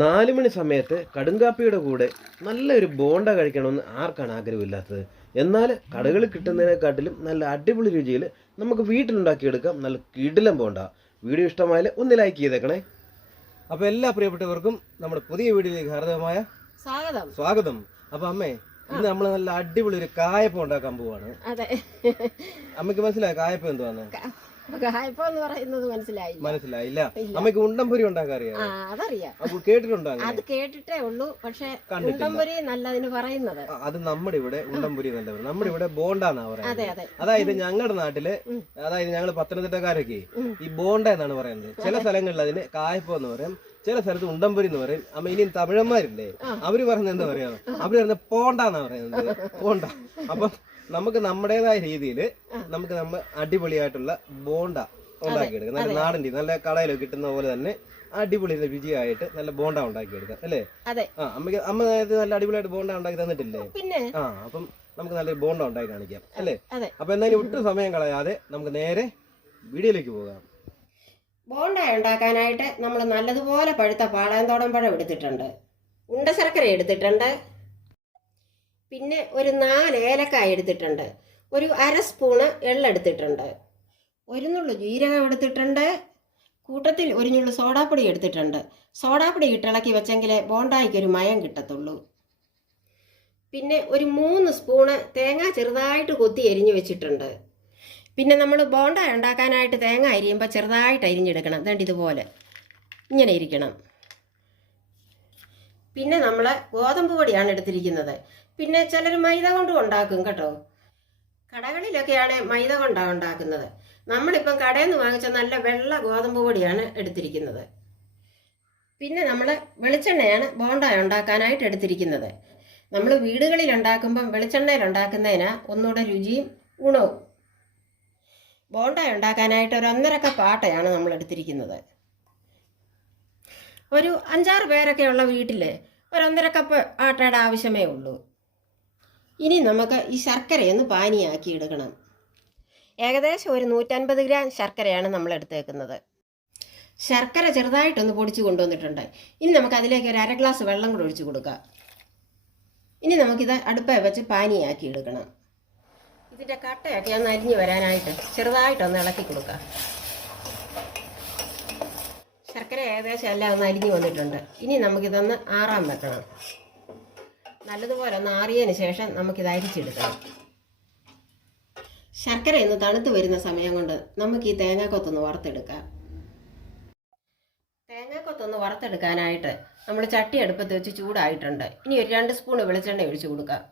4 മണി സമയത്ത് കടുങ്കാപ്പിയുടെ കൂടെ നല്ലൊരു ബോണ്ട കഴിക്കണമെന്ന് ആർക്കാണ് ആഗ്രഹമില്ലാത്തത്? എന്നാൽ കടകളിൽ കിട്ടുന്നതിനെക്കാട്ടിലും നല്ല അടിപൊളി രുചിയിൽ നമുക്ക് വീട്ടിലുണ്ടാക്കിയെടുക്കാം നല്ല കിടിലം ബോണ്ട. വീഡിയോ ഇഷ്ടമായാൽ ഒന്ന് ലൈക്ക് ചെയ്തേക്കണേ. അപ്പോൾ എല്ലാ പ്രിയപ്പെട്ടവർക്കും നമ്മുടെ പുതിയ വീഡിയോയിലേക്ക് ഹാർദവമായ സ്വാഗതം. അപ്പോൾ അമ്മേ, ഇന്ന് നമ്മൾ നല്ല അടിപൊളി ഒരു കായപ്പം ഉണ്ടാക്കാൻ പോവാണ്. അമ്മയ്ക്ക് മനസ്സിലായ കായപ്പം എന്തുവാന്ന്? മനസ്സിലായില്ല. അമ്മയ്ക്ക് ഉണ്ടംപൊരി ഉണ്ടാക്കാൻ അറിയാം? അപ്പൊ കേട്ടിട്ടുണ്ടോ? അത് കേട്ടിട്ടേ ഉള്ളൂ, പക്ഷെ ഉണ്ടംപൊരി നല്ലതിന് പറയുന്നത്. അത് നമ്മുടെ ഇവിടെ ഉണ്ടംപൊരി നല്ലത്, നമ്മുടെ ഇവിടെ ബോണ്ടാന്നാ പറയുന്നത്. അതായത് ഞങ്ങളുടെ നാട്ടില്, അതായത് ഞങ്ങള് പത്തനംതിട്ടക്കാരൊക്കെ ഈ ബോണ്ട എന്നാണ് പറയുന്നത്. ചില സ്ഥലങ്ങളിൽ അതിന് കായപ്പം എന്ന് പറയും, ചില സ്ഥലത്ത് ഉണ്ടംപൊരി എന്ന് പറയും. അമ്മ ഇനി തമിഴന്മാരില്ലേ, അവര് പറയുന്നത് എന്താ പറയാ? അവര് പറയുന്നത് പോണ്ടാന്നാ പറയുന്നത്, പോണ്ട. അപ്പൊ നമുക്ക് നമ്മുടേതായ രീതിയിൽ നമുക്ക് അടിപൊളിയായിട്ടുള്ള ബോണ്ട ഉണ്ടാക്കിയെടുക്കാം. നല്ല നാടൻ രീതി, നല്ല കടയിലൊക്കെ കിട്ടുന്ന പോലെ തന്നെ അടിപൊളി രുചിയായിട്ട് നല്ല ബോണ്ട ഉണ്ടാക്കിയെടുക്കാം അല്ലേ? അമ്മ നേരത്തെ നല്ല അടിപൊളിയായിട്ട് ബോണ്ട ഉണ്ടാക്കി തന്നിട്ടില്ലേ? അപ്പം നമുക്ക് നല്ലൊരു ബോണ്ട ഉണ്ടാക്കി കാണിക്കാം അല്ലേ? അപ്പൊ എന്തായാലും ഒട്ടും സമയം കളയാതെ നമുക്ക് നേരെ വീഡിയോയിലേക്ക് പോകാം. ബോണ്ട ഉണ്ടാക്കാനായിട്ട് നമ്മൾ നല്ലതുപോലെ പഴുത്ത പാളയംതോടൻ പഴം എടുത്തിട്ടുണ്ട്, ഉണ്ട ശർക്കര എടുത്തിട്ടുണ്ട്, പിന്നെ ഒരു 4 ഏലക്കായ എടുത്തിട്ടുണ്ട്, ഒരു 1/2 സ്പൂണ് എള്ളെടുത്തിട്ടുണ്ട്, ഒരു നുള്ളു ജീരകം എടുത്തിട്ടുണ്ട്, കൂട്ടത്തിൽ ഒരു നുള്ളു സോഡാപ്പൊടി എടുത്തിട്ടുണ്ട്. സോഡാപ്പൊടി ഇട്ടിളക്കി വെച്ചെങ്കിലേ ബോണ്ടായിക്കൊരു മയം കിട്ടത്തുള്ളൂ. പിന്നെ ഒരു 3 സ്പൂണ് തേങ്ങ ചെറുതായിട്ട് കൊത്തി എരിഞ്ഞു വെച്ചിട്ടുണ്ട്. പിന്നെ നമ്മൾ ബോണ്ട ഉണ്ടാക്കാനായിട്ട് തേങ്ങ അരിയുമ്പോൾ ചെറുതായിട്ട് അരിഞ്ഞെടുക്കണം. ദണ്ട് ഇതുപോലെ ഇങ്ങനെ ഇരിക്കണം. പിന്നെ നമ്മൾ ഗോതമ്പ് പൊടിയാണ് എടുത്തിരിക്കുന്നത്. പിന്നെ ചിലർ മൈദ കൊണ്ടും ഉണ്ടാക്കും കേട്ടോ. കടകളിലൊക്കെയാണ് മൈദ കൊണ്ടാണ് ഉണ്ടാക്കുന്നത്. നമ്മളിപ്പം കടയിൽ നിന്ന് വാങ്ങിച്ച നല്ല വെള്ള ഗോതമ്പ് പൊടിയാണ് എടുത്തിരിക്കുന്നത്. പിന്നെ നമ്മൾ വെളിച്ചെണ്ണയാണ് ബോണ്ട ഉണ്ടാക്കാനായിട്ട് എടുത്തിരിക്കുന്നത്. നമ്മൾ വീടുകളിൽ ഉണ്ടാക്കുമ്പം വെളിച്ചെണ്ണയിൽ ഉണ്ടാക്കുന്നതിനാ ഒന്നുകൂടെ രുചിയും ഗുണവും. ബോണ്ട ഉണ്ടാക്കാനായിട്ട് ഒരു 1.5 കപ്പ് ആട്ടയാണ് നമ്മൾ എടുത്തിരിക്കുന്നത്. ഒരു 5-6 പേരൊക്കെ ഉള്ള വീട്ടിൽ ഒരു 1.5 കപ്പ് ആട്ടയുടെ ആവശ്യമേ ഉള്ളൂ. ഇനി നമുക്ക് ഈ ശർക്കരയൊന്ന് പാനിയാക്കി എടുക്കണം. ഏകദേശം ഒരു 150 ഗ്രാം ശർക്കരയാണ് നമ്മൾ എടുത്തേക്കുന്നത്. ശർക്കര ചെറുതായിട്ടൊന്ന് പൊടിച്ച് കൊണ്ടുവന്നിട്ടുണ്ട്. ഇനി നമുക്ക് അതിലേക്ക് ഒരു 1/2 ഗ്ലാസ് വെള്ളം കൂടെ ഒഴിച്ച് കൊടുക്കാം. ഇനി നമുക്കിത് അടുപ്പേ വെച്ച് പാനിയാക്കി എടുക്കണം. ഇതിൻ്റെ കട്ടയൊക്കെ ഒന്ന് അരിഞ്ഞു വരാനായിട്ട് ചെറുതായിട്ടൊന്ന് ഇളക്കി കൊടുക്കാം. ശർക്കര ഏകദേശം എല്ലാം ഒന്ന് അരിഞ്ഞു വന്നിട്ടുണ്ട്. ഇനി നമുക്കിതൊന്ന് ആറാൻ വെക്കണം. നല്ലതുപോലെ ഒന്ന് ആറിയതിന് ശേഷം നമുക്കിത് അരിച്ചെടുക്കണം. ശർക്കര ഇന്ന് തണുത്ത് വരുന്ന സമയം കൊണ്ട് നമുക്ക് ഈ തേങ്ങാക്കൊത്തൊന്ന് വറുത്തെടുക്കാം. തേങ്ങാക്കൊത്തൊന്ന് വറുത്തെടുക്കാനായിട്ട് നമ്മൾ ചട്ടി അടുപ്പത്ത് വെച്ച് ചൂടായിട്ടുണ്ട്. ഇനി ഒരു 2 സ്പൂൺ വെളിച്ചെണ്ണ ഒഴിച്ച് കൊടുക്കാം.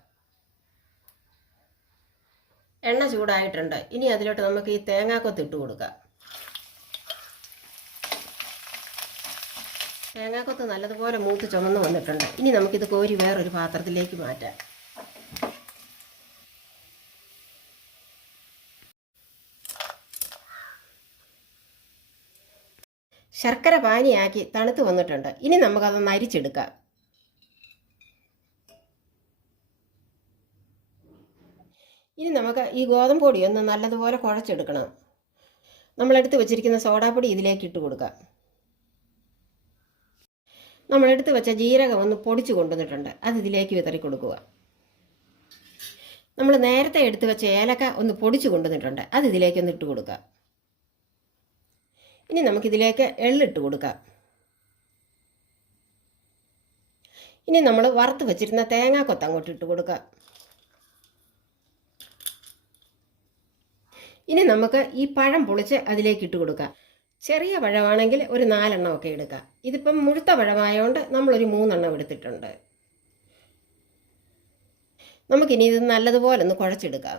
എണ്ണ ചൂടായിട്ടുണ്ട്. ഇനി അതിലോട്ട് നമുക്ക് ഈ തേങ്ങാക്കൊത്ത് ഇട്ട് കൊടുക്കാം. തേങ്ങാക്കൊത്ത് നല്ലതുപോലെ മൂത്ത് ചുമന്ന് വന്നിട്ടുണ്ട്. ഇനി നമുക്കിത് കോരി വേറൊരു പാത്രത്തിലേക്ക് മാറ്റാം. ശർക്കര പാനിയാക്കി തണുത്ത് വന്നിട്ടുണ്ട്. ഇനി നമുക്കതൊന്ന് അരിച്ചെടുക്കാം. ഇനി നമുക്ക് ഈ ഗോതമ്പ് പൊടി ഒന്ന് നല്ലതുപോലെ കുഴച്ചെടുക്കണം. നമ്മളെടുത്ത് വെച്ചിരിക്കുന്ന സോഡാപ്പൊടി ഇതിലേക്ക് ഇട്ട് കൊടുക്കാം. നമ്മളെടുത്ത് വെച്ച ജീരകം ഒന്ന് പൊടിച്ച് കൊണ്ടുവന്നിട്ടുണ്ട്, അത് ഇതിലേക്ക് വിതറി കൊടുക്കുക. നമ്മൾ നേരത്തെ എടുത്ത് വെച്ച ഏലക്ക ഒന്ന് പൊടിച്ച് കൊണ്ടുവന്നിട്ടുണ്ട്, അത് ഇതിലേക്കൊന്ന് ഇട്ട് കൊടുക്കുക. ഇനി നമുക്കിതിലേക്ക് എള്ളിട്ട് കൊടുക്കാം. ഇനി നമ്മൾ വറുത്ത് വെച്ചിരുന്ന തേങ്ങാക്കൊത്ത് അങ്ങോട്ട് ഇട്ട് കൊടുക്കാം. ഇനി നമുക്ക് ഈ പഴം പൊളിച്ച് അതിലേക്ക് ഇട്ട് കൊടുക്കാം. ചെറിയ പഴമാണെങ്കിൽ ഒരു 4 എണ്ണമൊക്കെ എടുക്കാം. ഇതിപ്പം മുഴുത്ത പഴമായതുകൊണ്ട് നമ്മളൊരു 3 എണ്ണം എടുത്തിട്ടുണ്ട്. നമുക്കിനി ഇത് നല്ലതുപോലെ ഒന്ന് കുഴച്ചെടുക്കാം.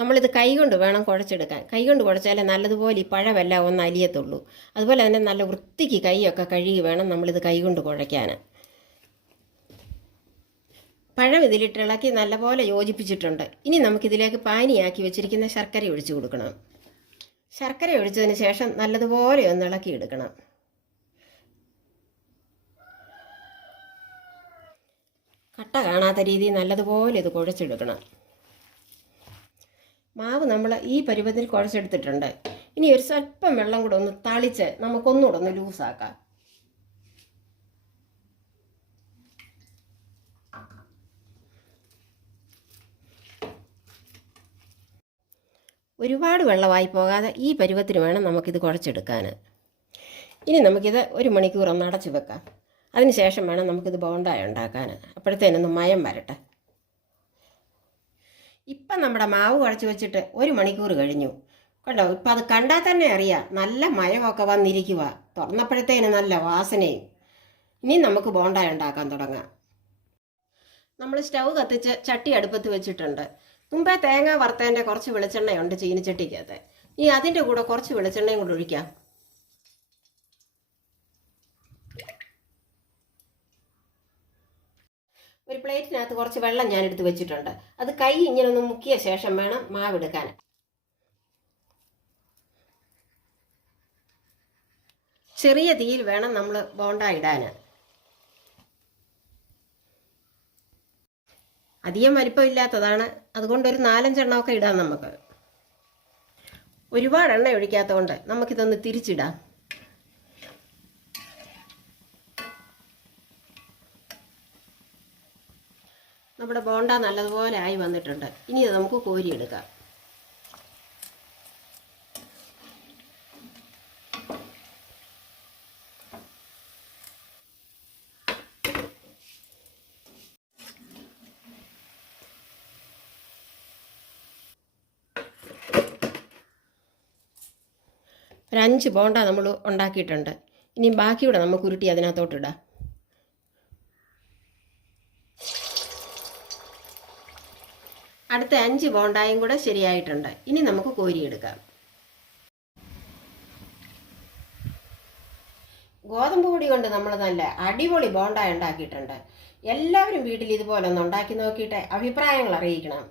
നമ്മളിത് കൈകൊണ്ട് വേണം കുഴച്ചെടുക്കാൻ. കൈകൊണ്ട് കുഴച്ചാലേ നല്ലതുപോലെ ഈ പഴമെല്ലാം ഒന്ന് അലിയത്തുള്ളൂ. അതുപോലെ തന്നെ നല്ല വൃത്തിക്ക് കൈയൊക്കെ കഴുകി വേണം നമ്മളിത് കൈകൊണ്ട് കുഴയ്ക്കാൻ. പഴം ഇതിലിട്ട് ഇളക്കി നല്ലപോലെ യോജിപ്പിച്ചിട്ടുണ്ട്. ഇനി നമുക്കിതിലേക്ക് പാനിയാക്കി വെച്ചിരിക്കുന്ന ശർക്കര ഒഴിച്ചു കൊടുക്കണം. ശർക്കര ഒഴിച്ചതിന് ശേഷം നല്ലതുപോലെ ഒന്ന് ഇളക്കിയെടുക്കണം. കട്ട കാണാത്ത രീതിയിൽ നല്ലതുപോലെ ഇത് കുഴച്ചെടുക്കണം. മാവ് നമ്മൾ ഈ പരുവത്തിൽ കുഴച്ചെടുത്തിട്ടുണ്ട്. ഇനി ഒരു സ്വല്പം വെള്ളം കൂടെ ഒന്ന് തളിച്ച് നമുക്കൊന്നുകൂടെ ഒന്ന് ലൂസാക്കാം. ഒരുപാട് വെള്ളമായി പോകാതെ ഈ പരുവത്തിന് വേണം നമുക്കിത് കുഴച്ചെടുക്കാൻ. ഇനി നമുക്കിത് 1 മണിക്കൂർ ഒന്ന് അടച്ചു വെക്കാം. അതിന് ശേഷം വേണം നമുക്കിത് ബോണ്ടായ ഉണ്ടാക്കാൻ. അപ്പോഴത്തേനൊന്ന് മയം വരട്ടെ. ഇപ്പം നമ്മുടെ മാവ് കുഴച്ച് വെച്ചിട്ട് 1 മണിക്കൂർ കഴിഞ്ഞു. കണ്ടോ, ഇപ്പം അത് കണ്ടാൽ തന്നെ അറിയാം നല്ല മയമൊക്കെ വന്നിരിക്കുക. തുറന്നപ്പോഴത്തേന് നല്ല വാസനയും. ഇനി നമുക്ക് ബോണ്ടായ ഉണ്ടാക്കാൻ തുടങ്ങാം. നമ്മൾ സ്റ്റൗ കത്തിച്ച് ചട്ടി അടുപ്പത്ത് വെച്ചിട്ടുണ്ട്. മുമ്പേ തേങ്ങ വറുത്തതിൻ്റെ കുറച്ച് വെളിച്ചെണ്ണയുണ്ട് ചീനിച്ചട്ടിക്കകത്ത്. ഇനി അതിൻ്റെ കൂടെ കുറച്ച് വെളിച്ചെണ്ണയും കൂടെ ഒഴിക്കാം. ഒരു പ്ലേറ്റിനകത്ത് കുറച്ച് വെള്ളം ഞാൻ എടുത്ത് വെച്ചിട്ടുണ്ട്. അത് കൈ ഇങ്ങനെ ഒന്ന് മുക്കിയ ശേഷം വേണം മാവെടുക്കാൻ. ചെറിയ തീയിൽ വേണം നമ്മൾ ബോണ്ട ഇടാൻ. അധികം വലിപ്പമില്ലാത്തതാണ്, അതുകൊണ്ടൊരു 4-5 എണ്ണമൊക്കെ ഇടാം നമുക്ക്. ഒരുപാട് എണ്ണ ഒഴിക്കാത്തതുകൊണ്ട് നമുക്കിതൊന്ന് തിരിച്ചിടാം. നമ്മുടെ ബോണ്ട നല്ലതുപോലെ ആയി വന്നിട്ടുണ്ട്. ഇനി ഇത് നമുക്ക് കോരിയെടുക്കാം. ഒരു 5 ബോണ്ട നമ്മൾ ഉണ്ടാക്കിയിട്ടുണ്ട്. ഇനി ബാക്കിയൂടെ നമുക്ക് ഉരുട്ടി അതിനകത്തോട്ടിടാം. അടുത്ത 5 ബോണ്ടായും കൂടെ ശരിയായിട്ടുണ്ട്. ഇനി നമുക്ക് കോരിയെടുക്കാം. ഗോതമ്പ് പൊടി കൊണ്ട് നമ്മൾ നല്ല അടിപൊളി ബോണ്ട ഉണ്ടാക്കിയിട്ടുണ്ട്. എല്ലാവരും വീട്ടിൽ ഇതുപോലെ ഒന്ന് ഉണ്ടാക്കി നോക്കിയിട്ട് അഭിപ്രായങ്ങൾ അറിയിക്കണം.